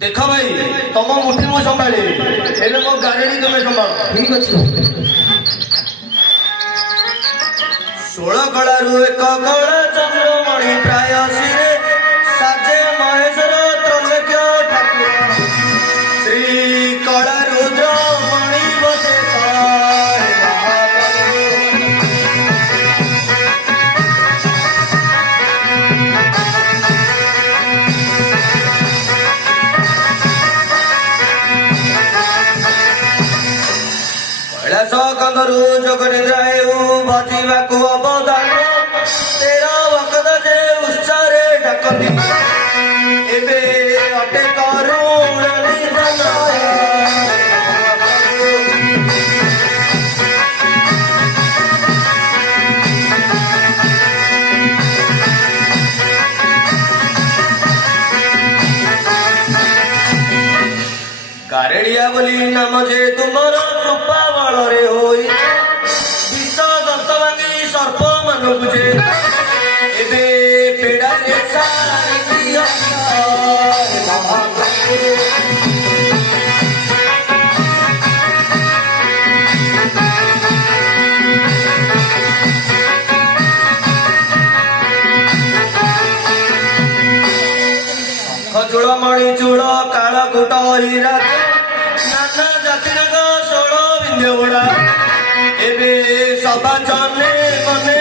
देख भाई तुम मुठी मु संभाली हेले मो गाड़ी तुम्हें संभाल ठीक अच्छे षोल कलारू एक कला चंद्रमणि प्राय शिरे साजे महेश्वर त्रैलोक्य ठाकुर श्री कला रुद्र मणि बसे कंदरू जोग निद्रायु बजीवाकू अवदान तेरा वकद जे उत्सारे डाकती एबे अटे करुण निधन गारेड़िया बोली नाम जे तुमर कृपा बଳରେ होई विष दंत भांगी सर्प मान बुझे एबे पेड़ा खचूड़ मणि चूड़ काल कुट हीरा नाना जाति रंग षोल बिंदे उड़ा एबे सभा जने मने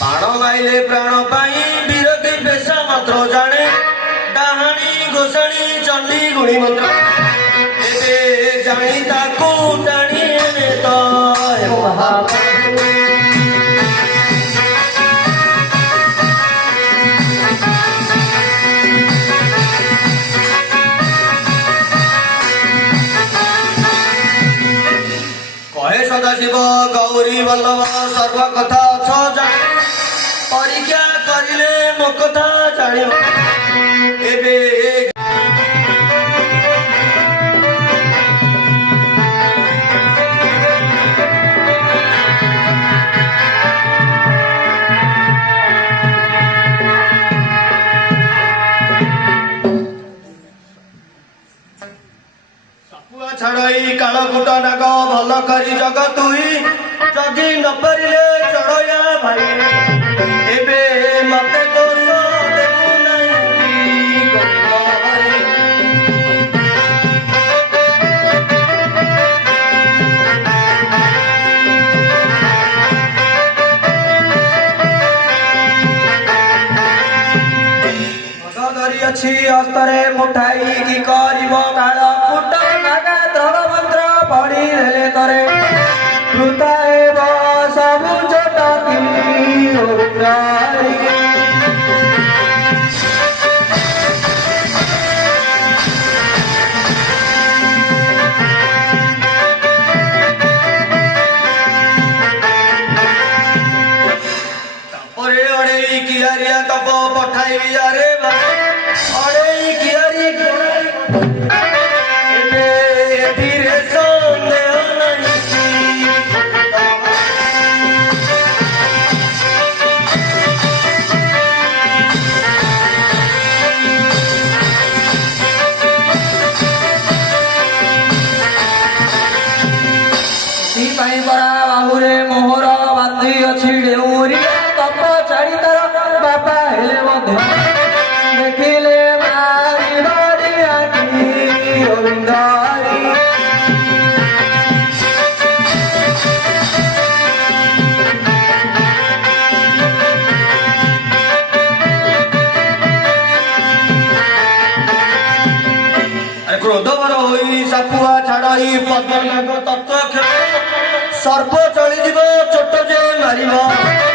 बाण माइले प्राण पाई विरोधी पेशा मात्र जाने डाहाणी घोषणी चंडी गुणी मंत्र एबे जानी ताकू टाणी एने तो कहे सदाशिव गौरी वल्लभ सर्व कथा अछ जाने परीक्षा करिले मो कथा जानियो एबे छड़ई काल कुट नाग भल करी जग तुई जगी न परिले चढ़या भाई एबे मते दोष देबु नहीं धरी अच्छी हस्तरे मुठाई की करिब काल कुट नागा द्रव मंत्र पढ़ी हेले करे कृता एव सबु चटकी उगारी तपरे अड़े कियारिया तप पठाई अरे अड़े कियारी बाहुरे मोहर बांधी अच्छी डेउरी तप छाड़ी तार बापा हेले मध्य देखिले मारी बाड़िया की गोविंदारी क्रोधवर होई सापुआ छाड़ई पद्मनाग तत्व सर्प चलीज चोट जे मार